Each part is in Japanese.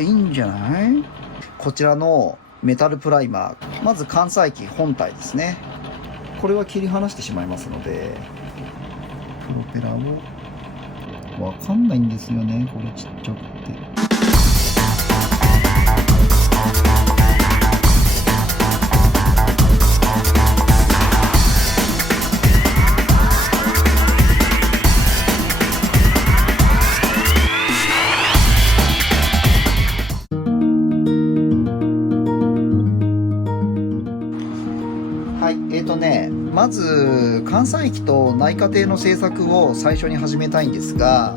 いいんじゃない？こちらのメタルプライマー、まず関西機本体ですね。これは切り離してしまいますので、プロペラをわかんないんですよね、これちっちゃくて。はい、まず関西機と内家庭の製作を最初に始めたいんですが、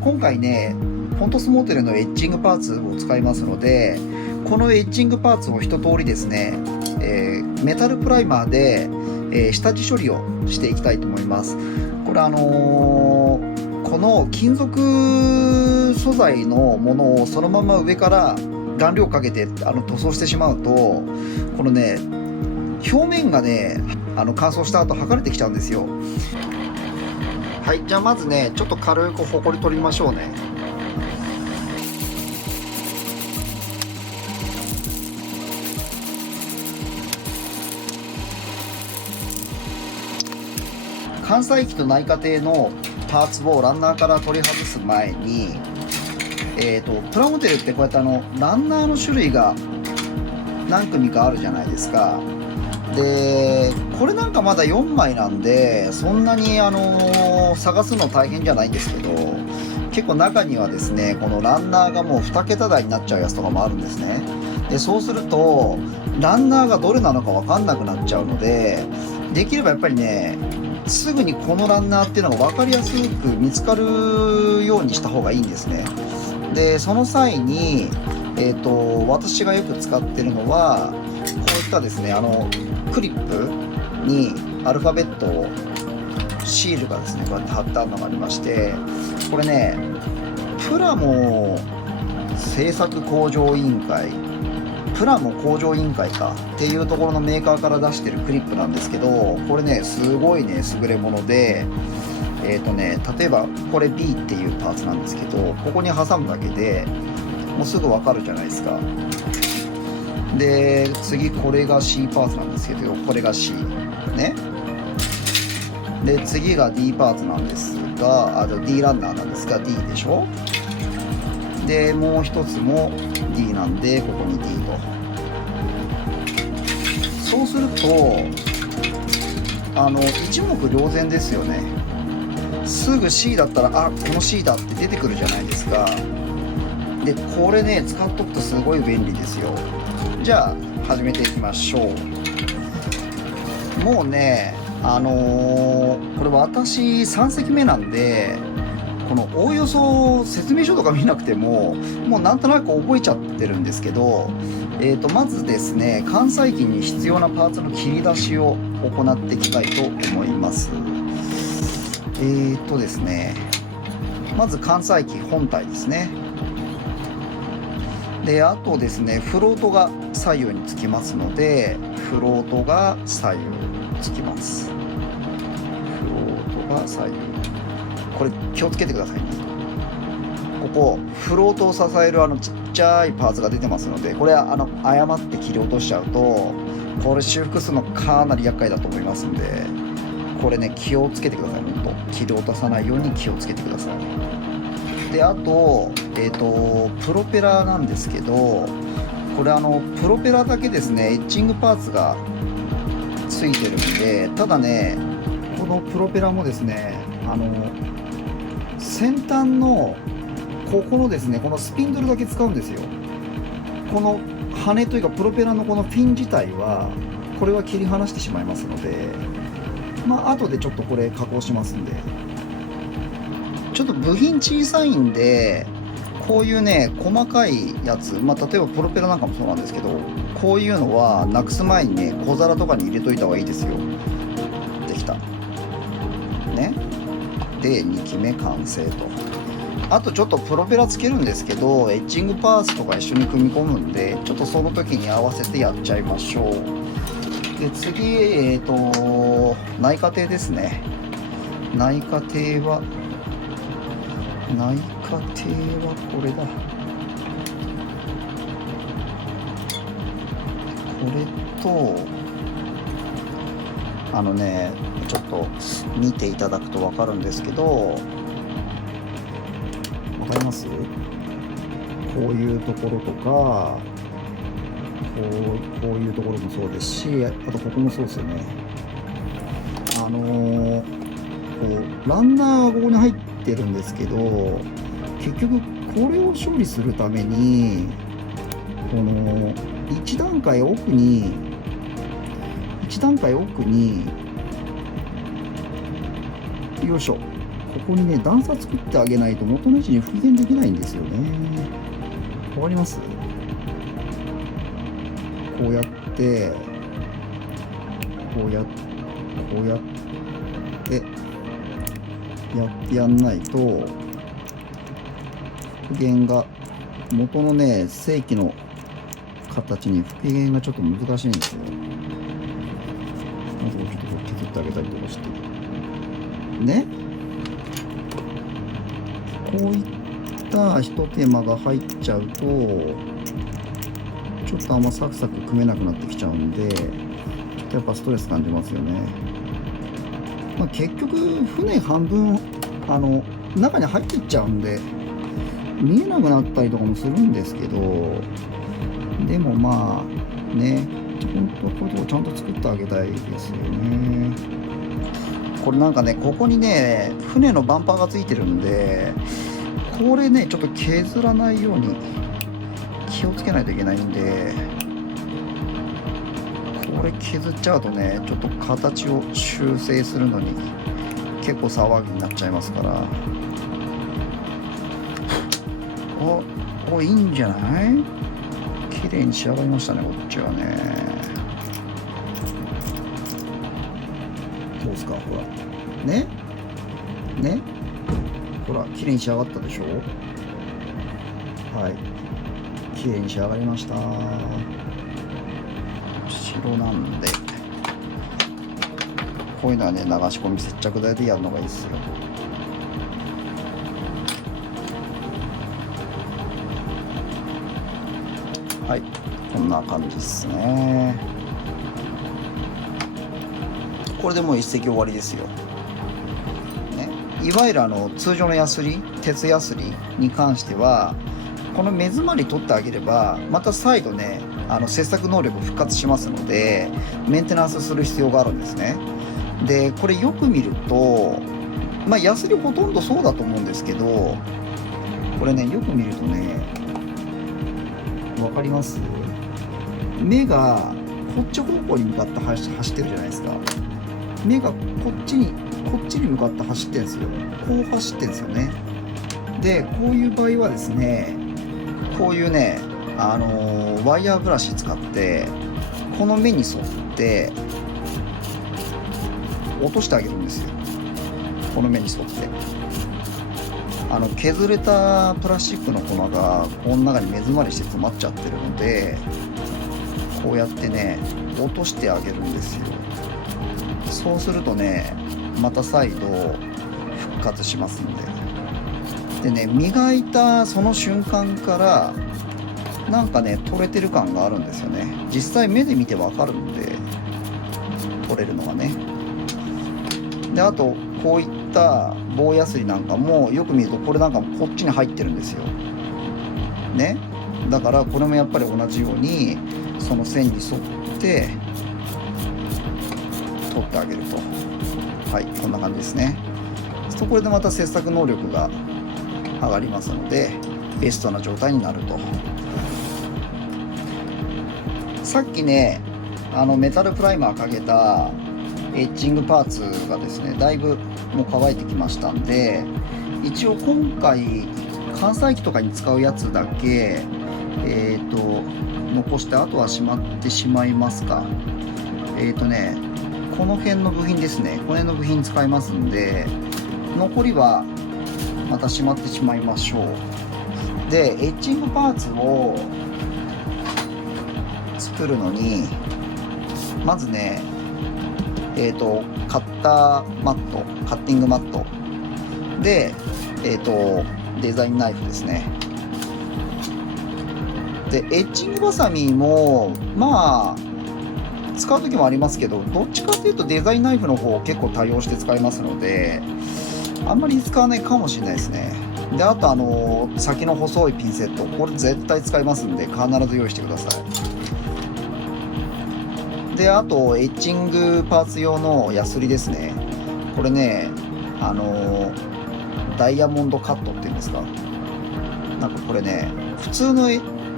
今回ねポントスモーテルのエッジングパーツを使いますので、このエッジングパーツを一通りですね、メタルプライマーで、下地処理をしていきたいと思います。これこの金属素材のものをそのまま上から顔料かけて塗装してしまうと、このね表面がね乾燥した後剥がれてきちゃうんですよ。はい、じゃあまずねちょっと軽くほこり取りましょうね。関西機と内家庭のパーツをランナーから取り外す前に、プラモデルってこうやってランナーの種類が何組かあるじゃないですか。でこれなんかまだ4枚なんでそんなに探すの大変じゃないんですけど、結構中にはですねこのランナーがもう2桁台になっちゃうやつとかもあるんですね。でそうするとランナーがどれなのか分かんなくなっちゃうので、できればやっぱりねすぐにこのランナーっていうのが分かりやすく見つかるようにした方がいいんですね。でその際に私がよく使ってるのはこういったですねクリップにアルファベットをシールがですねこうやって貼ってあるのがありまして、これねプラモ製作工場委員会、プラモ工場委員会かっていうところのメーカーから出してるクリップなんですけど、これねすごいね優れもので、例えばこれ B っていうパーツなんですけど、ここに挟むだけでもうすぐわかるじゃないですか。で次これが C パーツなんですけど、これが C ね。で次が D パーツなんですが、D ランナーなんですが D でしょ。でもう一つも D なんでここに D と。そうすると一目瞭然ですよね。すぐ C だったらこの C だって出てくるじゃないですか。でこれね使っとくとすごい便利ですよ。じゃあ始めていきましょう。もうねこれ私3席目なんで、このおおよそ説明書とか見なくてももうなんとなく覚えちゃってるんですけど、まずですね関西機に必要なパーツの切り出しを行っていきたいと思います。ですねまず関西機本体ですね。であとですねフロートが左右につきますので、フロートが左右つきます。フロートが左右、これ気をつけてくださいね。ここフロートを支えるちっちゃいパーツが出てますので、これ誤って切り落としちゃうとこれ修復するのかなり厄介だと思いますんで、これね気をつけてください。本当切り落とさないように気をつけてください。であとプロペラなんですけど、これプロペラだけですねエッジングパーツがついてるんで、ただねこのプロペラもですね先端のここのですねこのスピンドルだけ使うんですよ。この羽というかプロペラのこのフィン自体はこれは切り離してしまいますので、後でちょっとこれ加工しますんで。ちょっと部品小さいんでこういうね細かいやつ、例えばプロペラなんかもそうなんですけど、こういうのはなくす前にね小皿とかに入れといた方がいいですよ。できたね。で2機目完成と。あとちょっとプロペラつけるんですけどエッジングパーツとか一緒に組み込むんで、ちょっとその時に合わせてやっちゃいましょう。で次内家庭ですね。内家庭家庭はこれだ。これとちょっと見ていただくと分かるんですけど、分かります？こういうところとかこういうところもそうですし、あとここもそうですよね。こうランナーがここに入ってるんですけど、結局これを処理するためにこの1段階奥によいしょ、ここにね段差作ってあげないと元の位置に復元できないんですよね。わかります？こうやってやんないと復元が元のね正規の形に復元がちょっと難しいんですよ。まずちょっと削ってあげたりとかしてね、こういった一手間が入っちゃうとちょっとあんまサクサク組めなくなってきちゃうんで、ちょっとやっぱストレス感じますよね。結局船半分中に入っていっちゃうんで見えなくなったりとかもするんですけど、でもまあね、本当こういうとこちゃんと作ってあげたいですよね。これなんかね、ここにね船のバンパーがついてるんで、これねちょっと削らないように気をつけないといけないんで、これ削っちゃうとねちょっと形を修正するのに結構騒ぎになっちゃいますから。いいんじゃない？綺麗に仕上がりましたね、こっちはね。どうですか、ほらねほら綺麗に仕上がったでしょ。はい、綺麗に仕上がりました。白なんでこういうのはね流し込み接着剤でやるのがいいですよ。はい、こんな感じですね。これでもう一石終わりですよ、ね。いわゆる通常のヤスリ、鉄ヤスリに関してはこの目詰まり取ってあげればまた再度ね切削能力復活しますのでメンテナンスする必要があるんですね。でこれよく見るとヤスリほとんどそうだと思うんですけど、これねよく見るとね分かります？目がこっち方向に向かって走ってるじゃないですか。目がこっちに向かって走ってるんですよ。こう走ってるんですよね。でこういう場合はですね、こういうねワイヤーブラシ使ってこの目に沿って落としてあげるんですよ。この目に沿って削れたプラスチックの粉がこの中に目詰まりして詰まっちゃってるので、こうやってね落としてあげるんですよ。そうするとねまた再度復活しますんで。でね、磨いたその瞬間からなんかね取れてる感があるんですよね。実際目で見てわかるんで取れるのがね。であとこういった棒ヤスリなんかもよく見るとこれなんかもこっちに入ってるんですよね。だからこれもやっぱり同じようにその線に沿って取ってあげると、はい、こんな感じですね。これでまた切削能力が上がりますのでベストな状態になると。さっきねメタルプライマーかけたエッジングパーツがですねだいぶもう乾いてきましたんで、一応今回関西機とかに使うやつだけ残して、あとはしまってしまいますか。この辺の部品ですね、この辺の部品使いますんで残りはまたしまってしまいましょう。でエッジングパーツを作るのにまずねカッティングマットでデザインナイフですね。でエッジングバサミもまあ使う時もありますけど、どっちかっていうとデザインナイフの方を結構多用して使いますので、あんまり使わないかもしれないですね。であと先の細いピンセット、これ絶対使いますんで必ず用意してください。であとエッジングパーツ用のヤスリですね。これねダイヤモンドカットっていうんですか、なんかこれね普通の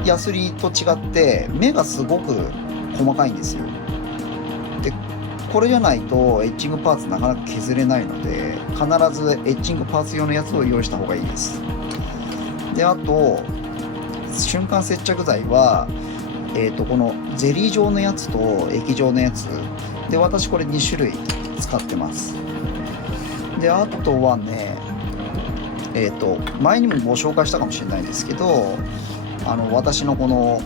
ヤスリと違って目がすごく細かいんですよ。でこれじゃないとエッジングパーツなかなか削れないので、必ずエッジングパーツ用のやつを用意した方がいいです。であと瞬間接着剤は、このゼリー状のやつと液状のやつで、私これ2種類使ってます。であとはね前にもご紹介したかもしれないですけど、私のこの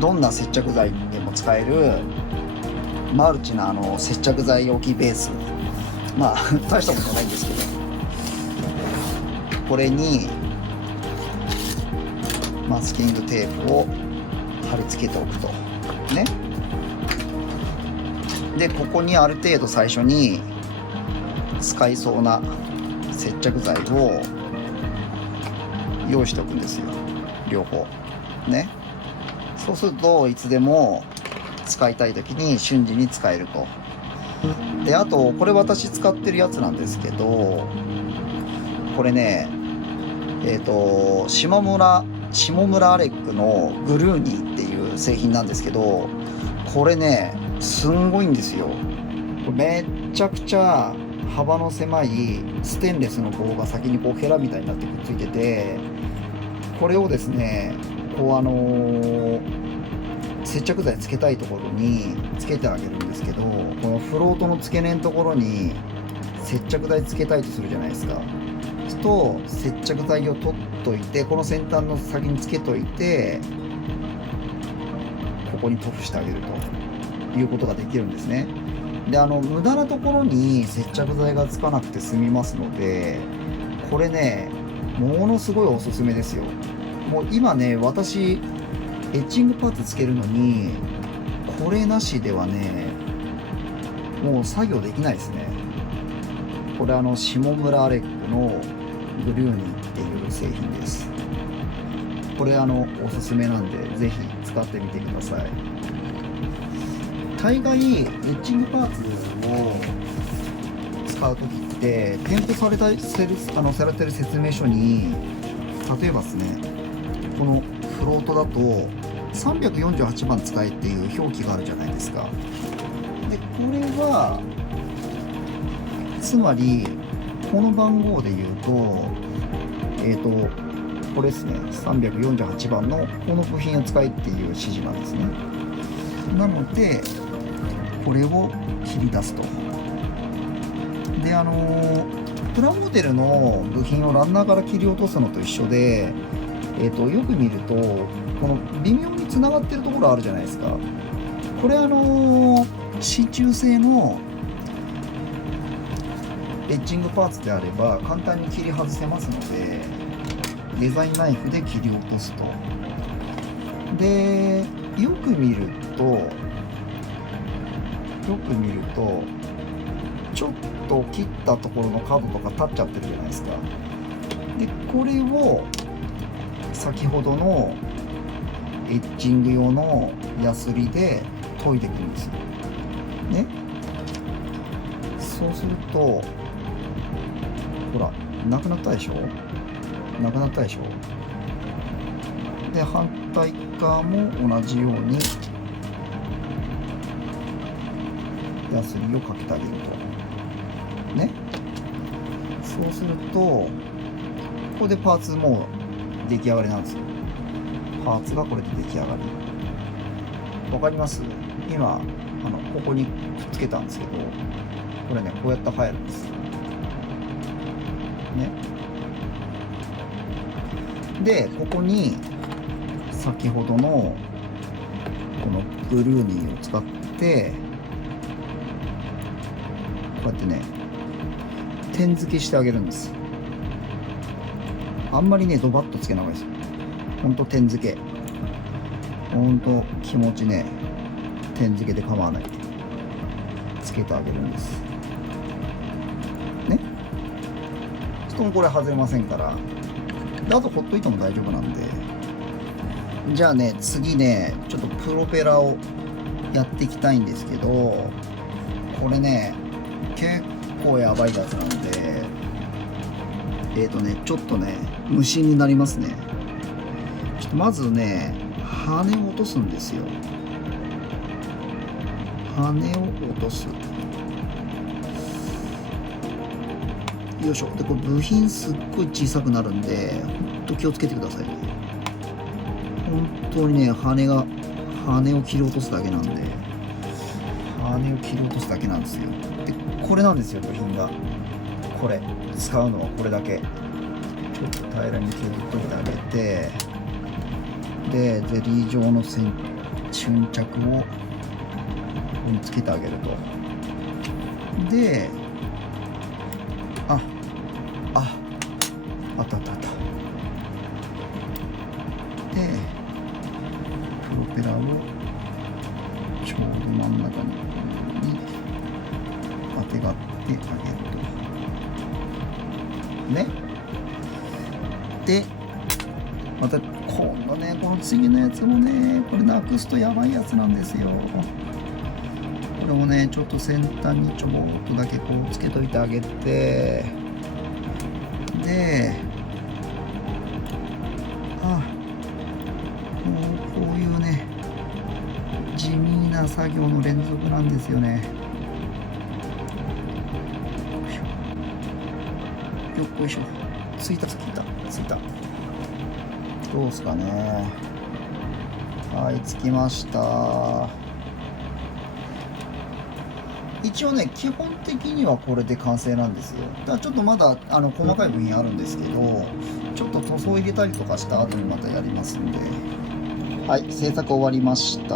どんな接着剤でも使えるマルチな接着剤置きベース、まあ大したことないんですけど、これにマスキングテープを貼り付けておくとね。でここにある程度最初に使いそうな接着剤を用意しておくんですよ、両方ね。そうするといつでも使いたい時に瞬時に使えると。であとこれ私使ってるやつなんですけど、これね下村アレックのグルーニーっていう製品なんですけど、これねすんごいんですよ。めっちゃくちゃ幅の狭いステンレスの棒が先にこうヘラみたいになってくっついてて、これをですねこう接着剤つけたいところにつけてあげるんですけど、このフロートの付け根のところに接着剤つけたいとするじゃないですか。そうすると接着剤を取っといて、この先端の先につけといてここに塗布してあげるということができるんですね。で無駄なところに接着剤がつかなくて済みますので、これねものすごいおすすめですよ。もう今ね私エッジングパーツつけるのにこれなしではねもう作業できないですね。これ下村アレックのグルーニーっていう製品です。これおすすめなんでぜひ使ってみてください。大概エッジングパーツを使う時って添付されてる説明書に、例えばですねこのフロートだと348番使えっていう表記があるじゃないですか。でこれはつまりこの番号で言うとこれですね348番のこの部品を使えっていう指示なんですね。なのでこれを切り出すと。でプラモデルの部品をランナーから切り落とすのと一緒で、よく見るとこの微妙につながってるところあるじゃないですか。これ真鍮製のエッジングパーツであれば簡単に切り外せますので、デザインナイフで切り落とすと。でよく見るとちょっと切ったところの角とか立っちゃってるじゃないですか。でこれを先ほどのエッジング用のヤスリで研いでいくんですよね。そうするとほらなくなったでしょ。で反対側も同じようにヤスリをかけてあげるとね。そうするとここでパーツもう出来上がりなんですよ。パーツがこれで出来上がり。わかります？今ここにくっつけたんですけど、これねこうやって入るんですね。でここに先ほどのこのブルーニーを使ってこうやってね点付けしてあげるんです。あんまりねドバッとつけない方がいいですよ。ほんと点付け、ほんと気持ちね点付けで構わないでつけてあげるんですね。ちょっとこれ外れませんから。であとほっといても大丈夫なんで。じゃあね次ねちょっとプロペラをやっていきたいんですけど、これね結構やばいやつなんで、ちょっとね無心になりますね。ちょっとまずね羽を落とすんですよ。羽を落とす。よいしょ。でこれ部品すっごい小さくなるんでほんと気をつけてくださいね。本当にね羽を切り落とすだけなんで、羽を切り落とすだけなんですよ。でこれなんですよ部品が。これ使うのはこれだけ。ちょっと平らに削っといてあげて、でゼリー状の瞬着をつけてあげると。であったあったあった。でプロペラをちょうど真ん中にあてがってあげるとね。でまた今度ねこの次のやつもねこれなくすとやばいやつなんですよ。これもねちょっと先端にちょぼっとだけこうつけといてあげて、でもうこういうね地味な作業の連続なんですよね。よっこいしょ。ついた。どうすかね。はい、つきました。一応ね基本的にはこれで完成なんですよ。だからちょっとまだ細かい部品あるんですけど、ちょっと塗装入れたりとかした後にまたやりますんで。はい、製作終わりました。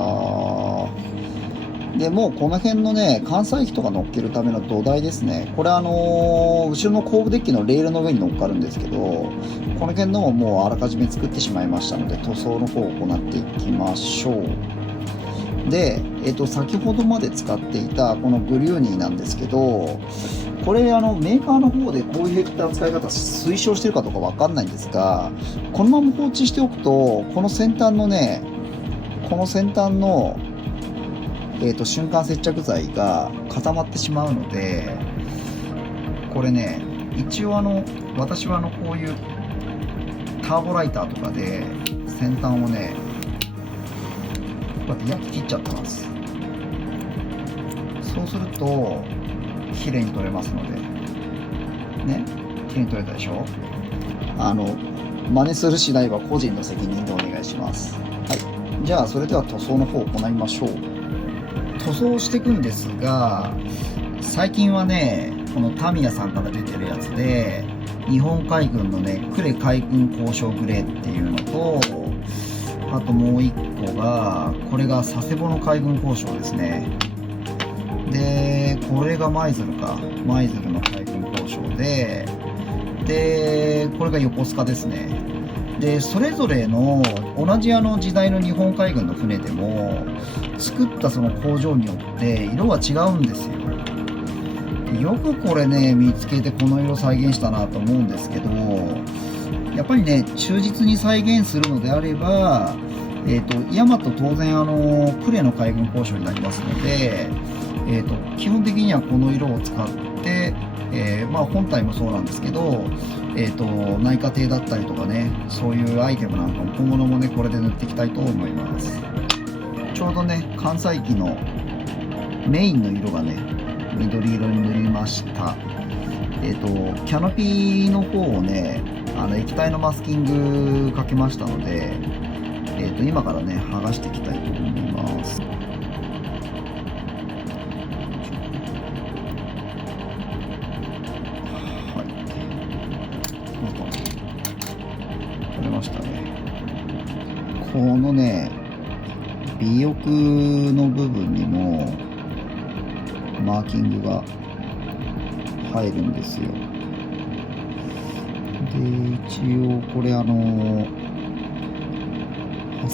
でもうこの辺のね関西機とか乗っけるための土台ですね。これ後ろの後部デッキのレールの上に乗っかるんですけど、この辺のももうあらかじめ作ってしまいましたので塗装の方を行っていきましょう。で、先ほどまで使っていたこのグリューニーなんですけど、これメーカーの方でこういった使い方推奨してるかどうかわかんないんですが、このまま放置しておくとこの先端の瞬間接着剤が固まってしまうので、これね一応私はこういうターボライターとかで先端をねこうやって焼き切っちゃってます。そうすると綺麗に取れますのでね。綺麗に取れたでしょ。真似するしないは個人の責任でお願いします。はい、じゃあそれでは塗装の方を行いましょう。塗装していくんですが、最近はねこのタミヤさんから出てるやつで日本海軍のね呉海軍交渉グレーっていうのと、あともう一個がこれが佐世保の海軍交渉ですね。でこれが舞鶴の海軍交渉でこれが横須賀ですね。でそれぞれの同じ時代の日本海軍の船でも作ったその工場によって色が違うんですよ。よくこれね見つけてこの色再現したなと思うんですけど、やっぱりね忠実に再現するのであれば大和当然呉の海軍交渉になりますので、基本的にはこの色を使って、本体もそうなんですけど、内科艇だったりとかねそういうアイテムなんかも小物もねこれで塗っていきたいと思います。ちょうどね関西機のメインの色がね緑色に塗りました。キャノピーの方をね液体のマスキングかけましたので、今からね剥がしていきたいと思います。はい、取れましたね。このね尾翼の部分にもマーキングが入るんですよ。一応これ長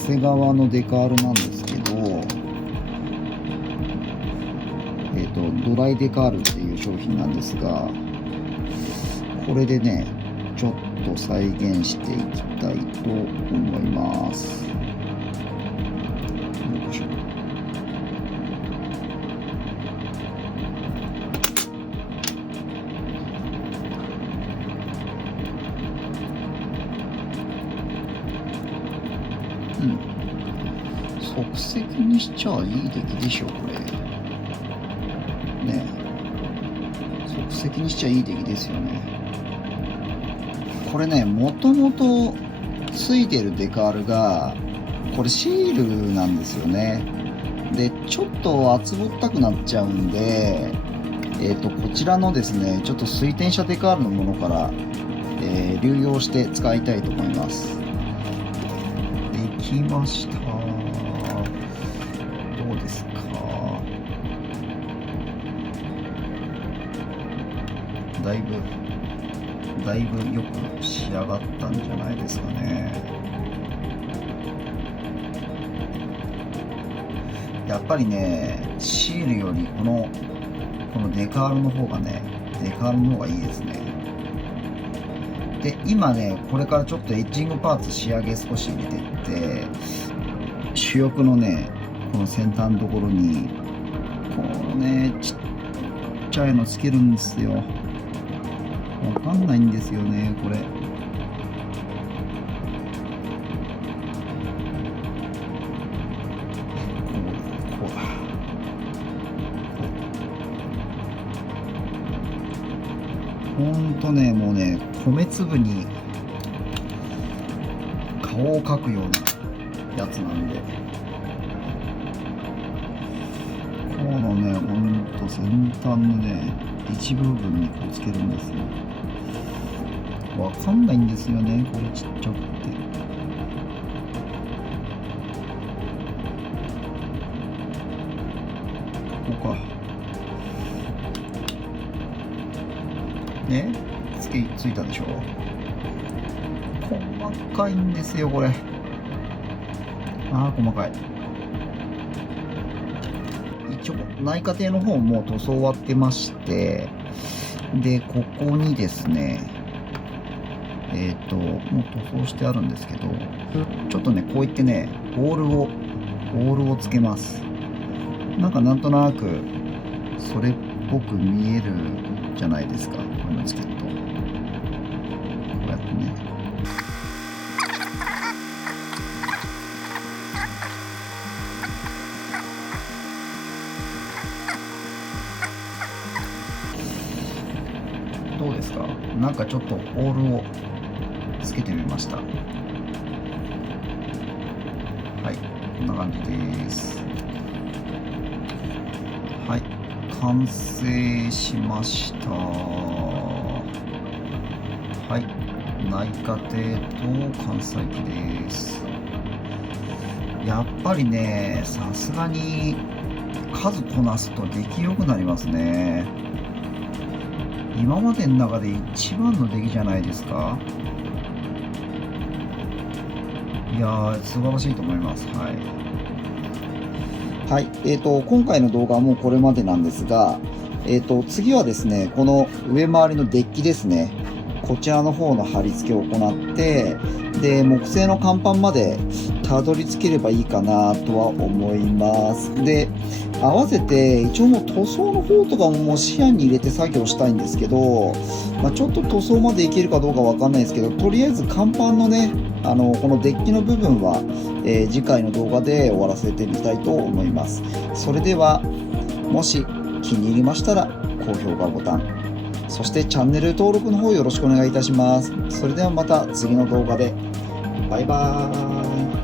谷川のデカールなんですけど、ドライデカールっていう商品なんですが、これでねちょっと再現していきたいと思います。よいしょ。即席にしちゃいい出来でしょこれね。即席にしちゃいい出来ですよね。これね、もともとついてるデカールがこれシールなんですよね。でちょっと厚ぼったくなっちゃうんで、こちらのですねちょっと水転写デカールのものから、流用して使いたいと思います。できました。どうですか。だいぶよく仕上がったんじゃないですかね。やっぱりねシールよりこのデカールの方がいいですね。で今ねこれからちょっとエッジングパーツ仕上げ少し入れてって主翼のねこの先端のところにこのねちっちゃいのつけるんですよ。わかんないんですよねこれ。こうだ。ほんとねもうね米粒に顔を描くようなやつなんで、このねほんと先端のね一部分にこうつけるんですよ。わかんないんですよねこれちっちゃくて。ここかね、ついたでしょ。細かいんですよこれ。細かい。一応内家庭の方も塗装終わってまして、でここにですねもう塗装してあるんですけど、ちょっとねこういってねオールをつけます。なんとなくそれっぽく見えるじゃないですか、こういうのつけると。こうやってね。どうですか。ちょっとオールをつけてみました。はい、こんな感じです。はい、完成しました。はい、内家庭と関西機です。やっぱりね、さすがに数こなすと出来良くなりますね。今までの中で一番の出来じゃないですか。いやー素晴らしいと思います。はい、今回の動画はもうこれまでなんですが、次はですねこの上回りのデッキですね、こちらの方の貼り付けを行って、で木製の甲板までたどり着ければいいかなとは思います。で合わせて一応もう塗装の方とかも視野に入れて作業したいんですけど、ちょっと塗装までいけるかどうかわかんないですけど、とりあえず甲板のねこのデッキの部分は、次回の動画で終わらせてみたいと思います。それではもし気に入りましたら高評価ボタン、そしてチャンネル登録の方よろしくお願いいたします。それではまた次の動画で。バイバーイ。